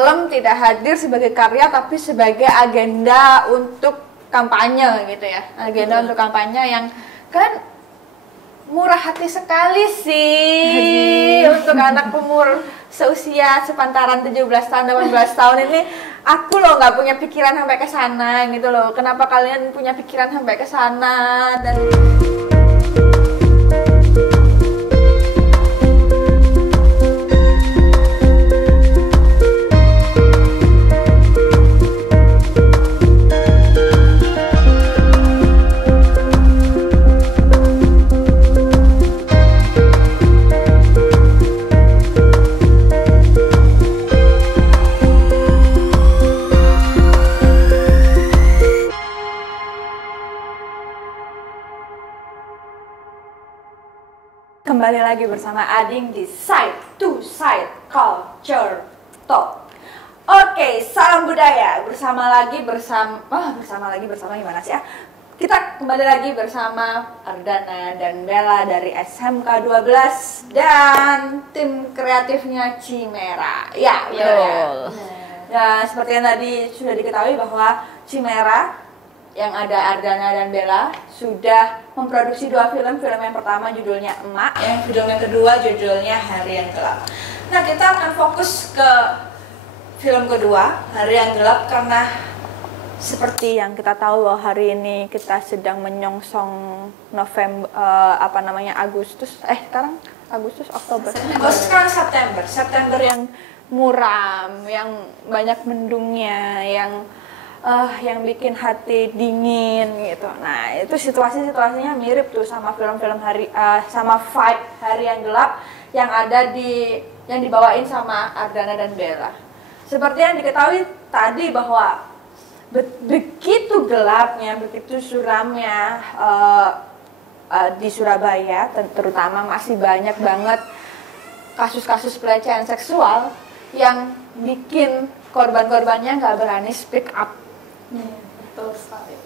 Film tidak hadir sebagai karya tapi sebagai agenda untuk kampanye gitu ya, agenda untuk kampanye yang kan murah hati sekali sih untuk anak umur seusia sepantaran 17 tahun 18 tahun ini. Aku loh nggak punya pikiran sampai ke sana gitu loh. Kenapa kalian punya pikiran sampai ke sana? Dan kembali lagi bersama Ading di Side to Side Culture Talk. Oke, salam budaya. Bersama lagi gimana sih ya? Kita kembali lagi bersama Ardana dan Bella dari SMK 12 dan tim kreatifnya Chimera. Ya, betul. Ya, seperti yang tadi sudah diketahui bahwa Chimera yang ada Ardana dan Bella sudah memproduksi 2 film. Film yang pertama judulnya Emak, yang film yang kedua judulnya Hari yang Gelap. Nah, kita akan fokus ke film kedua, Hari yang Gelap, karena seperti yang kita tahu bahwa hari ini kita sedang menyongsong November, September yang muram, yang banyak mendungnya, yang bikin hati dingin gitu. Nah, itu situasinya mirip tuh sama film-film sama vibe Hari yang Gelap yang yang dibawain sama Ardana dan Bella. Seperti yang diketahui tadi bahwa begitu gelapnya, begitu suramnya di Surabaya, terutama masih banyak banget kasus-kasus pelecehan seksual yang bikin korban-korbannya nggak berani speak up. Betul sekali.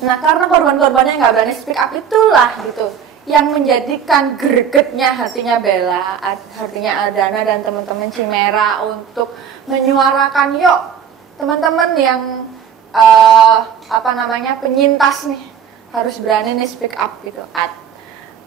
Nah, karena korban-korbannya nggak berani speak up itulah gitu yang menjadikan gregetnya hatinya Bella, hatinya Ardana dan teman-teman Chimera untuk menyuarakan, yuk teman-teman yang penyintas nih harus berani nih speak up gitu.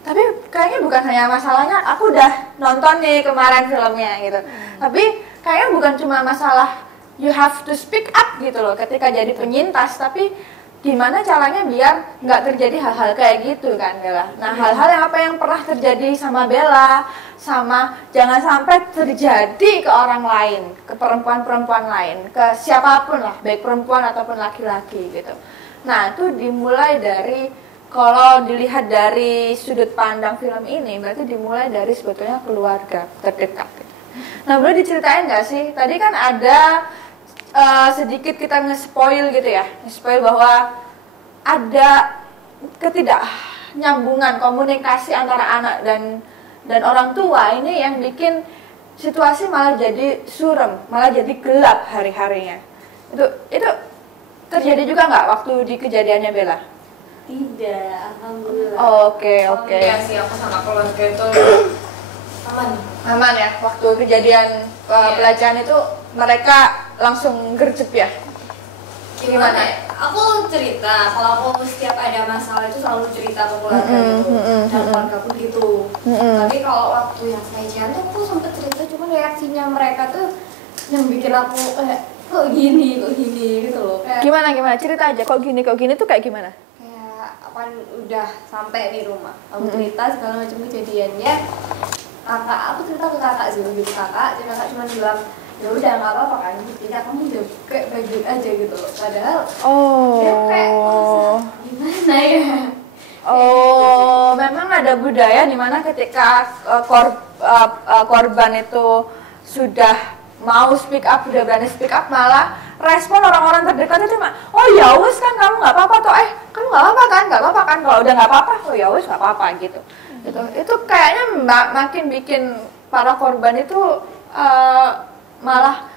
Tapi kayaknya bukan hanya masalahnya, aku udah nonton nih kemarin filmnya gitu. Tapi kayaknya bukan cuma masalah you have to speak up gitu loh ketika jadi penyintas, tapi gimana caranya biar nggak terjadi hal-hal kayak gitu kan Bella. Nah, hal-hal yang pernah terjadi sama Bella, jangan sampai terjadi ke orang lain, ke perempuan-perempuan lain, ke siapapun lah, baik perempuan ataupun laki-laki gitu. Nah, itu dimulai dari, kalau dilihat dari sudut pandang film ini, berarti dimulai dari sebetulnya keluarga terdekat gitu. Nah, boleh diceritain nggak sih, tadi kan ada sedikit kita nge-spoil gitu ya, nge-spoil bahwa ada ketidaknyambungan komunikasi antara anak dan orang tua ini yang bikin situasi malah jadi suram, malah jadi gelap hari-harinya. Itu terjadi juga nggak waktu di kejadiannya Bella? Tidak, alhamdulillah. Oke. Iya sih, aku sama keluarga itu aman ya. Waktu kejadian pelecehan itu mereka langsung gercep ya? Gimana? Aku cerita, kalau aku setiap ada masalah itu selalu cerita ke keluarga gitu, dan keluarga aku gitu. Tapi kalau waktu yang pelecehan tuh aku sempet cerita, cuma reaksinya mereka tuh yang bikin aku kok gini gitu loh. Kayak, gimana cerita aja, kok gini tuh kayak gimana? Kayak apa, udah sampai di rumah, aku cerita segala macam kejadiannya. Aku cerita ke kakak sih, begitu kakak cuma bilang, ya udah nggak apa-apa kan, tidak, kamu udah kayak baik-baik aja gitu loh. Padahal dia kayak gimana ya? Memang ada budaya di mana ketika korban itu sudah mau speak up, sudah berani speak up, malah respon orang-orang terdekat itu cuma, oh ya wes kan kamu nggak apa-apa toh, kamu nggak apa-apa kan, kalau udah nggak apa-apa, oh ya wes nggak apa-apa gitu. Itu kayaknya makin bikin para korban itu malah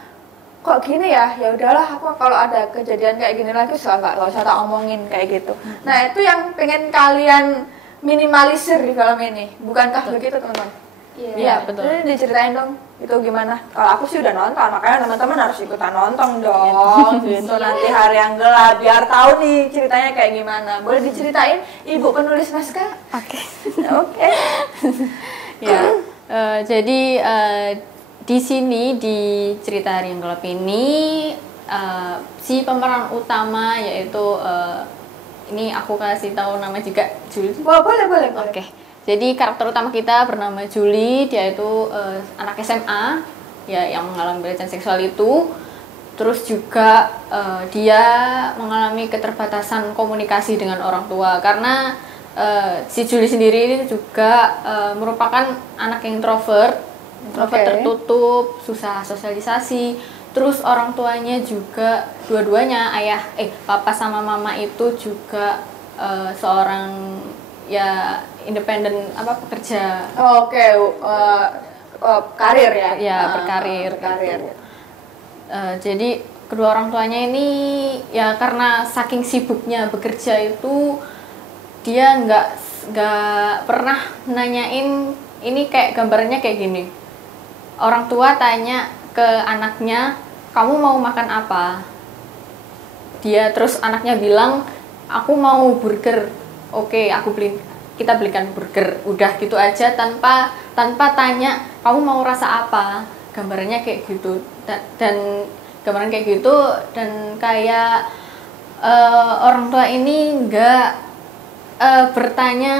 kok gini ya udahlah, aku kalau ada kejadian kayak gini lagi nggak usah tak omongin kayak gitu. Nah, itu yang pengen kalian minimalisir di film ini, bukankah begitu teman-teman? Iya, betul. Jadi diceritain dong itu gimana. Kalau aku sih udah nonton, makanya teman-teman harus ikutan nonton dong. Gitu nanti Hari yang Gelap biar tahu nih ceritanya kayak gimana. Boleh diceritain Ibu penulis naskah? Oke. Oke. Ya. Jadi di sini di cerita Hari yang Gelap ini si pemeran utama yaitu ini aku kasih tahu nama juga Julie. Boleh. Oke. Jadi karakter utama kita bernama Julie, dia itu anak SMA ya yang mengalami pelecehan seksual itu. Terus juga dia mengalami keterbatasan komunikasi dengan orang tua karena si Julie sendiri ini juga merupakan anak yang introvert, tertutup, susah sosialisasi. Terus orang tuanya juga dua-duanya papa sama mama itu juga seorang ya independen pekerja. Karir ya. Ya, berkarir. Gitu. Jadi kedua orang tuanya ini ya karena saking sibuknya bekerja itu dia nggak pernah nanyain ini kayak gambarnya kayak gini. Orang tua tanya ke anaknya, "Kamu mau makan apa?" Terus anaknya bilang, "Aku mau burger." Oke, kita belikan burger. Udah gitu aja tanpa tanya kamu mau rasa apa. Gambarnya kayak gitu. Dan gambaran kayak gitu dan kayak orang tua ini nggak bertanya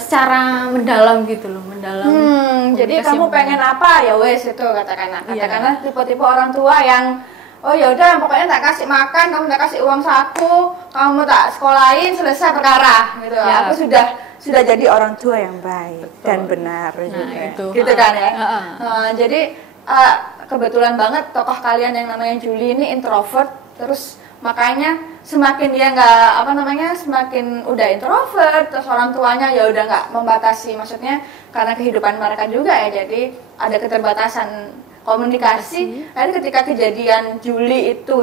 secara mendalam gitu loh, mendalam. Jadi kamu pengen apa ya wes itu katakanlah tipe-tipe orang tua yang oh ya udah pokoknya tak kasih makan, kamu tak kasih uang saku, kamu tak sekolahin, selesai perkara gitu. Ya. Aku sudah jadi orang tua yang baik. Betul. Dan benar itu. Gitu kan ya. Jadi kebetulan banget tokoh kalian yang namanya Julie ini introvert, terus makanya semakin dia semakin udah introvert, terus orang tuanya ya udah nggak membatasi, maksudnya karena kehidupan mereka juga ya, jadi ada keterbatasan komunikasi. Jadi ketika kejadian Julie itu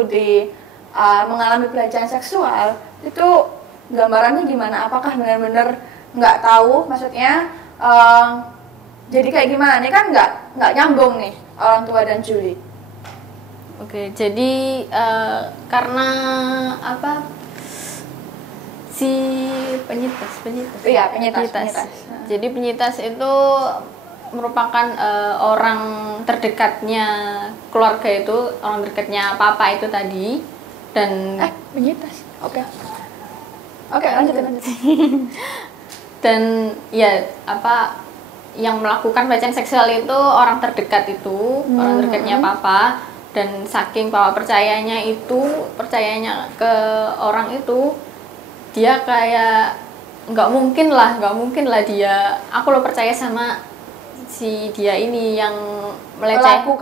mengalami pelecehan seksual, itu gambarannya gimana? Apakah benar-benar nggak tahu, maksudnya jadi kayak gimana? Ini kan nggak nyambung nih orang tua dan Julie. Oke, jadi karena si penyintas. Iya, penyintas. Jadi penyintas itu merupakan orang terdekatnya keluarga itu, orang terdekatnya papa itu tadi. Dan penyintas. Oke, lanjut. Dan ya yang melakukan pelecehan seksual itu orang terdekat itu, orang terdekatnya papa. Dan saking papa percayanya ke orang itu, dia kayak nggak mungkin lah dia, aku lo percaya sama si dia ini yang pelaku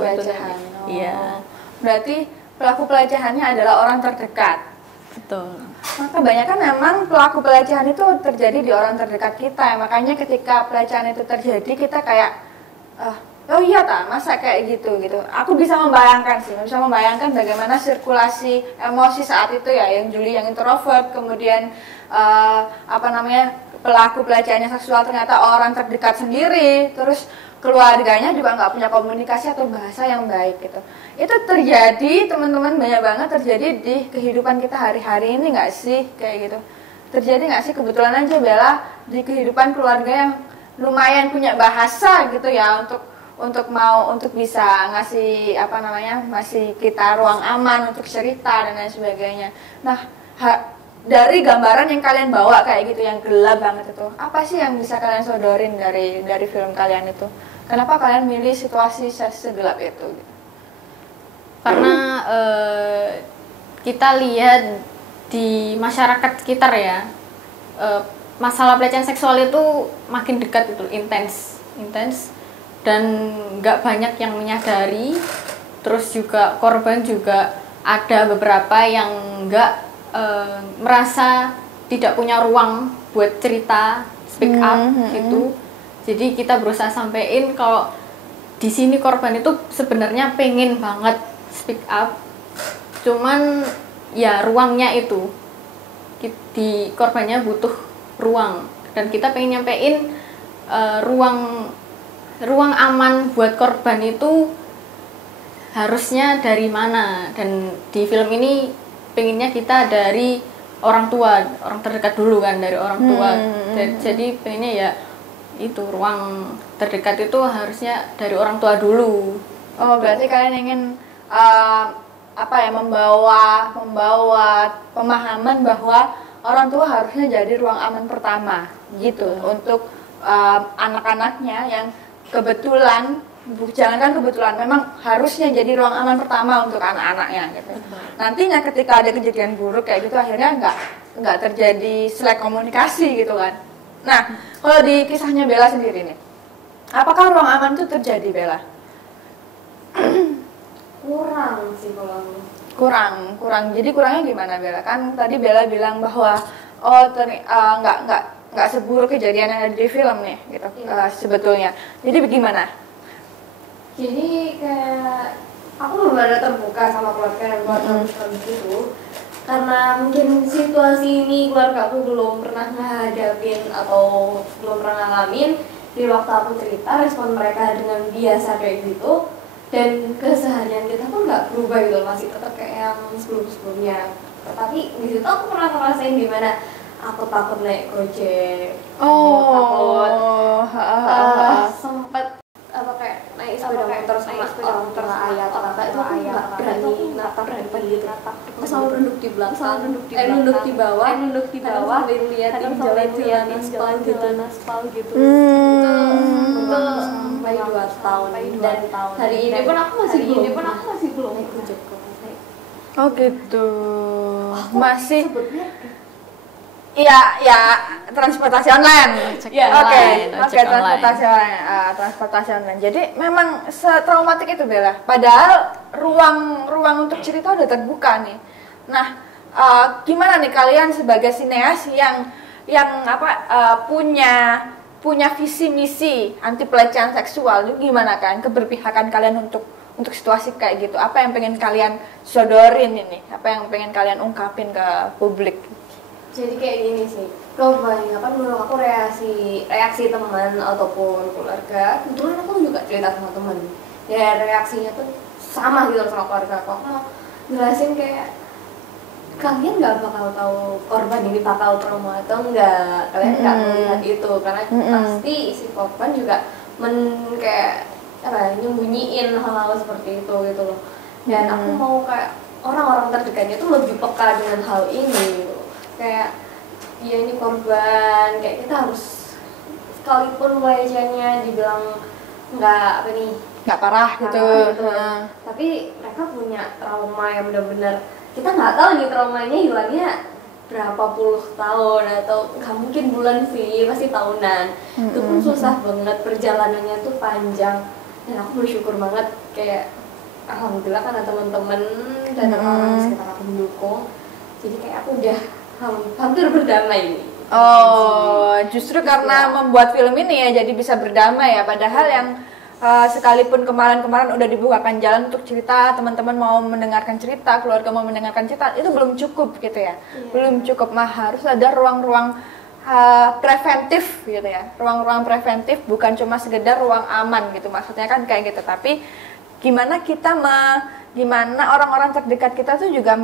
itu tadi. Iya. Berarti pelaku pelecehannya adalah orang terdekat. Betul. Maka kebanyakan memang pelaku pelecehan itu terjadi di orang terdekat kita. Makanya ketika pelecehan itu terjadi kita kayak oh iya masa kayak gitu. Aku bisa membayangkan bagaimana sirkulasi emosi saat itu ya, yang Julie yang introvert, kemudian pelaku pelecehannya seksual ternyata orang terdekat sendiri, terus keluarganya juga nggak punya komunikasi atau bahasa yang baik gitu. Itu terjadi, teman-teman, banyak banget terjadi di kehidupan kita hari-hari ini nggak sih kayak gitu? Terjadi nggak sih? Kebetulan aja Bella di kehidupan keluarga yang lumayan punya bahasa gitu ya, untuk bisa ngasih masih kita ruang aman untuk cerita dan lain sebagainya. Nah, dari gambaran yang kalian bawa kayak gitu yang gelap banget itu, apa sih yang bisa kalian sodorin dari film kalian itu? Kenapa kalian milih situasi segelap itu? Karena kita lihat di masyarakat sekitar ya, masalah pelecehan seksual itu makin dekat itu, intens. Dan nggak banyak yang menyadari. Terus juga korban juga ada beberapa yang nggak merasa tidak punya ruang buat cerita, speak up gitu. Jadi kita berusaha sampein kalau di sini korban itu sebenarnya pengen banget speak up, cuman ya ruangnya itu di korbannya butuh ruang, dan kita pengen nyampein ruang aman buat korban itu harusnya dari mana, dan di film ini pengennya kita dari orang terdekat dulu kan, dari orang tua. Jadi pengennya ya itu ruang terdekat itu harusnya dari orang tua dulu. Oh, berarti kalian ingin membawa pemahaman bahwa orang tua harusnya jadi ruang aman pertama gitu untuk anak-anaknya yang kebetulan, jangankan kebetulan, memang harusnya jadi ruang aman pertama untuk anak-anaknya gitu. Nantinya ketika ada kejadian buruk kayak gitu akhirnya nggak terjadi selek komunikasi gitu kan. Nah, kalau di kisahnya Bella sendiri nih, apakah ruang aman itu terjadi, Bella? Kurang sih kalau aku. Kurang. Jadi kurangnya gimana, Bella? Kan tadi Bella bilang bahwa nggak seburuk kejadian yang ada di film nih gitu. Sebetulnya. Jadi bagaimana? Jadi kayak aku belum ada terbuka sama keluarga yang gitu, karena mungkin situasi ini keluarga aku belum pernah ngadapin atau belum pernah ngalamin. Di waktu aku cerita, respon mereka dengan biasa kayak gitu, dan keseharian kita pun nggak berubah gitu, masih tetap kayak yang sebelumnya. Tapi di situ aku pernah ngerasain gimana aku takut naik Gojek, takut sempat kayak naik sepeda motor sama orang tua ayah atau kakak itu aku nggak berani natap gitu. Aku selalu nunduk di belakang, nunduk di bawah, sambil liatin jalan aspal gitu. Itu sampai 2 tahun, dan hari ini pun aku masih belum naik Gojek. Oh gitu. Masih Iya, transportasi online. Oke, transportasi online. Jadi memang setraumatik itu, Bella. Padahal ruang untuk cerita udah terbuka nih. Nah, gimana nih kalian sebagai sineas yang punya visi misi anti pelecehan seksual, itu gimana kan keberpihakan kalian untuk situasi kayak gitu? Apa yang pengen kalian sodorin ini? Apa yang pengen kalian ungkapin ke publik? Jadi kayak gini sih, kebanyakan menurut aku reaksi teman ataupun keluarga, kebetulan aku juga cerita sama teman, ya reaksinya tuh sama gitu sama keluarga aku. Aku mau jelasin kayak kalian nggak bakal tahu korban ini bakal trauma atau enggak, kalian nggak melihat itu, karena pasti si korban juga nyembunyiin hal-hal seperti itu gitu loh. Dan aku mau kayak orang-orang terdekatnya tuh lebih peka dengan hal ini gitu. Kayak dia ini korban, kayak kita harus, sekalipun pelecehannya dibilang nggak parah gitu. Tapi mereka punya trauma yang benar-benar kita nggak tahu nih traumanya hilangnya berapa puluh tahun, atau nggak mungkin bulan sih, pasti tahunan. Itu pun susah banget, perjalanannya tuh panjang, dan aku bersyukur banget kayak alhamdulillah karena teman-teman dan orang-orang di sekitar aku mendukung, jadi kayak aku udah hampir berdamai. Oh, justru karena membuat film ini ya jadi bisa berdamai ya. Padahal yang sekalipun kemarin udah dibukakan jalan untuk cerita, teman-teman mau mendengarkan cerita, keluarga mau mendengarkan cerita, itu belum cukup gitu ya. Belum cukup, harus ada ruang-ruang preventif gitu ya. Ruang-ruang preventif bukan cuma sekedar ruang aman gitu. Maksudnya kan kayak gitu, tapi gimana orang-orang terdekat kita tuh juga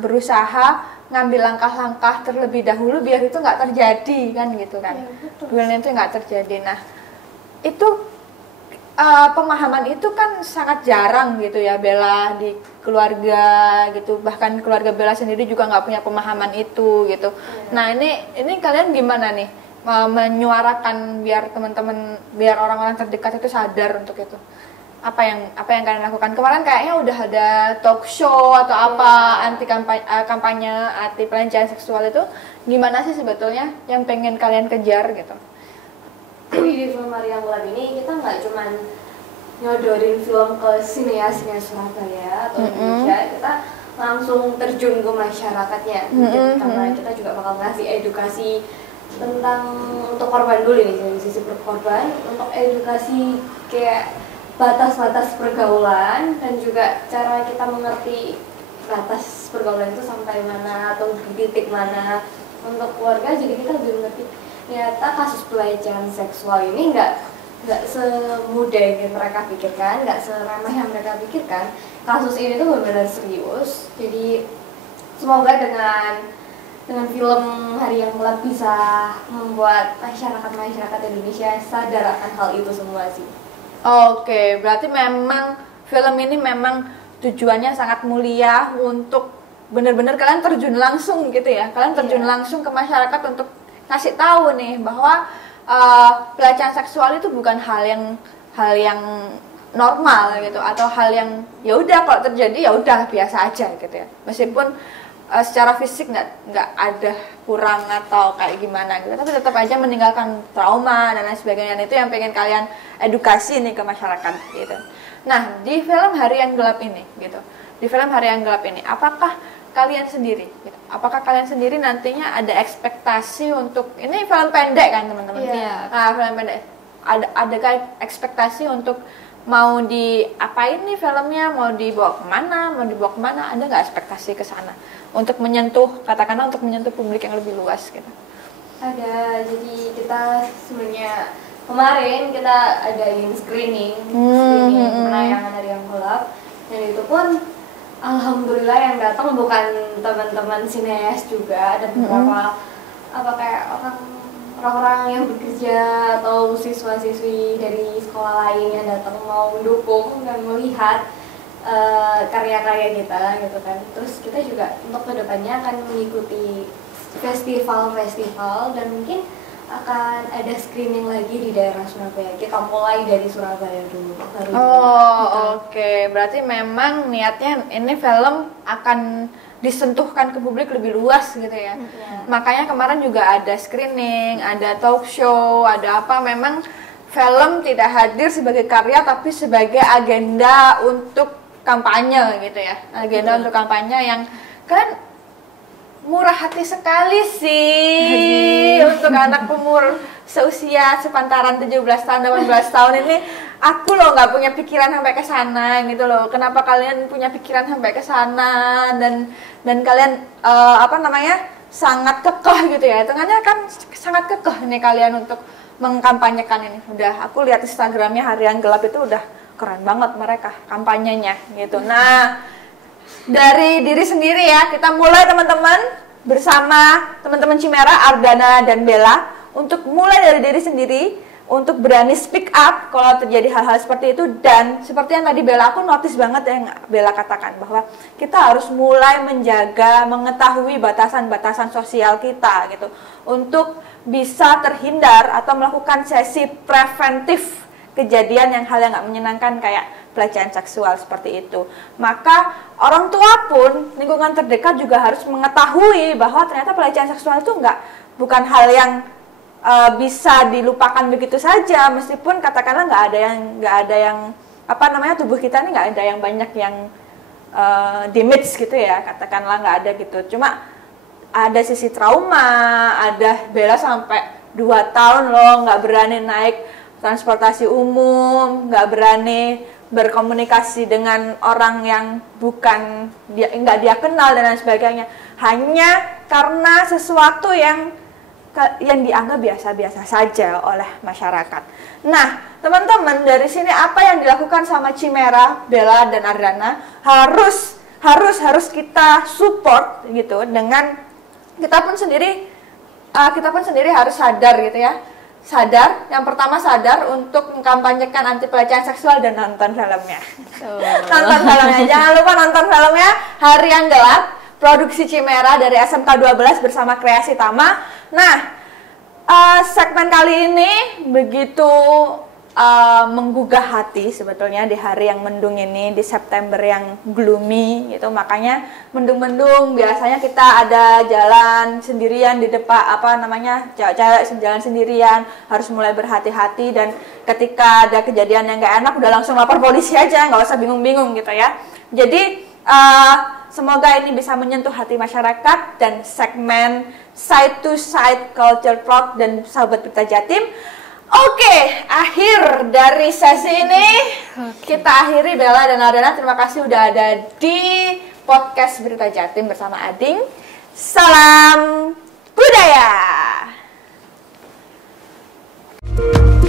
berusaha ngambil langkah-langkah terlebih dahulu biar itu nggak terjadi kan gitu kan. Biar itu nggak terjadi. Nah, itu pemahaman itu kan sangat jarang gitu ya, Bella, di keluarga gitu. Bahkan keluarga Bella sendiri juga nggak punya pemahaman itu gitu. Nah, ini kalian gimana nih menyuarakan biar teman-teman, biar orang-orang terdekat itu sadar untuk itu? Apa yang kalian lakukan? Kemarin kayaknya udah ada talk show atau apa kampanye anti pelecehan seksual itu, gimana sih sebetulnya yang pengen kalian kejar gitu? Di film Maria Mulan ini kita nggak cuman nyodorin film ke sineas-sineas Surabaya atau Indonesia, kita langsung terjun ke masyarakatnya, karena kita juga bakal ngasih edukasi tentang untuk korban dulu nih, dari sisi korban, untuk edukasi kayak batas-batas pergaulan, dan juga cara kita mengerti batas pergaulan itu sampai mana atau di titik mana. Untuk keluarga jadi kita lebih mengerti ternyata kasus pelecehan seksual ini nggak semudah yang mereka pikirkan, nggak seremeh yang mereka pikirkan. Kasus ini tuh benar-benar serius. Jadi semoga dengan film Hari yang Gelap bisa membuat masyarakat Indonesia sadar akan hal itu semua sih. Oke, berarti memang film ini memang tujuannya sangat mulia untuk benar-benar kalian terjun langsung gitu ya. Kalian terjun langsung ke masyarakat untuk kasih tahu nih bahwa pelecehan seksual itu bukan hal yang normal gitu, atau hal yang ya udah kalau terjadi ya udah biasa aja gitu ya. Meskipun secara fisik nggak ada kurang atau kayak gimana gitu, tapi tetap aja meninggalkan trauma dan lain sebagainya. Itu yang pengen kalian edukasi nih ke masyarakat gitu. Nah, di film Hari yang Gelap ini gitu, di film Hari yang Gelap ini apakah kalian sendiri gitu, apakah kalian sendiri nantinya ada ekspektasi untuk, ini film pendek kan teman-teman? Nah, film pendek, adakah ekspektasi untuk mau diapain nih filmnya, mau dibawa kemana, ada nggak ekspektasi ke sana untuk menyentuh, katakanlah untuk menyentuh publik yang lebih luas gitu? Ada, jadi kita sebenarnya kemarin kita adain screening penayangan Hari yang Gelap, dan itu pun alhamdulillah yang datang bukan teman-teman sineas juga, dan beberapa kayak orang-orang yang bekerja atau siswa-siswi dari sekolah lain yang datang mau mendukung dan melihat karya-karya kita gitu kan. Terus kita juga untuk kedepannya akan mengikuti festival-festival dan mungkin akan ada screening lagi di daerah Surabaya. Kita mulai dari Surabaya dulu. Oke. Berarti memang niatnya ini film akan disentuhkan ke publik lebih luas gitu ya. Makanya kemarin juga ada screening, ada talk show, ada apa, memang film tidak hadir sebagai karya tapi sebagai agenda untuk kampanye gitu ya. Agenda untuk kampanye yang kan murah hati sekali sih untuk anak umur seusia sepantaran 17 tahun, 18 tahun ini. Aku loh nggak punya pikiran sampai ke sana gitu loh. Kenapa kalian punya pikiran sampai ke sana dan kalian sangat kekeh gitu ya. Tengahnya kan sangat kekeh nih kalian untuk mengkampanyekan ini. Udah aku lihat Instagramnya Hari yang Gelap itu udah keren banget mereka kampanyenya gitu. Nah, dari diri sendiri ya, kita mulai teman-teman bersama teman-teman Chimera, Ardana dan Bella, untuk mulai dari diri sendiri untuk berani speak up kalau terjadi hal-hal seperti itu. Dan seperti yang tadi Bella, aku notice banget yang Bella katakan bahwa kita harus mulai menjaga, mengetahui batasan-batasan sosial kita gitu untuk bisa terhindar atau melakukan sesi preventif kejadian yang hal yang nggak menyenangkan kayak pelecehan seksual seperti itu. Maka orang tua pun, lingkungan terdekat juga harus mengetahui bahwa ternyata pelecehan seksual itu bukan hal yang bisa dilupakan begitu saja, meskipun katakanlah nggak ada yang tubuh kita ini nggak ada yang banyak yang damage gitu ya, katakanlah nggak ada gitu. Cuma ada sisi trauma, ada Bella sampai 2 tahun loh nggak berani naik transportasi umum, nggak berani berkomunikasi dengan orang yang nggak dia kenal dan lain sebagainya, hanya karena sesuatu yang dianggap biasa-biasa saja oleh masyarakat. Nah, teman-teman, dari sini apa yang dilakukan sama Chimera, Bella dan Ardana harus kita support gitu, dengan kita pun sendiri harus sadar gitu ya. Yang pertama sadar untuk mengkampanyekan anti pelecehan seksual dan nonton filmnya. Nonton filmnya, jangan lupa nonton filmnya Hari yang Gelap, produksi Chimera dari SMK 12 bersama Kreasi Tama. Nah, segmen kali ini begitu menggugah hati sebetulnya di hari yang mendung ini, di September yang gloomy gitu. Makanya mendung-mendung biasanya kita ada jalan sendirian di depan cewek jalan sendirian, harus mulai berhati-hati, dan ketika ada kejadian yang nggak enak udah langsung lapor polisi aja, nggak usah bingung-bingung gitu ya. Jadi semoga ini bisa menyentuh hati masyarakat, dan segmen Side to Side Culture Plot dan Sahabat Berita Jatim. Oke, akhir dari sesi ini kita akhiri. Bella dan Ardana, terima kasih udah ada di podcast Berita Jatim bersama Ading. Salam budaya. Bye.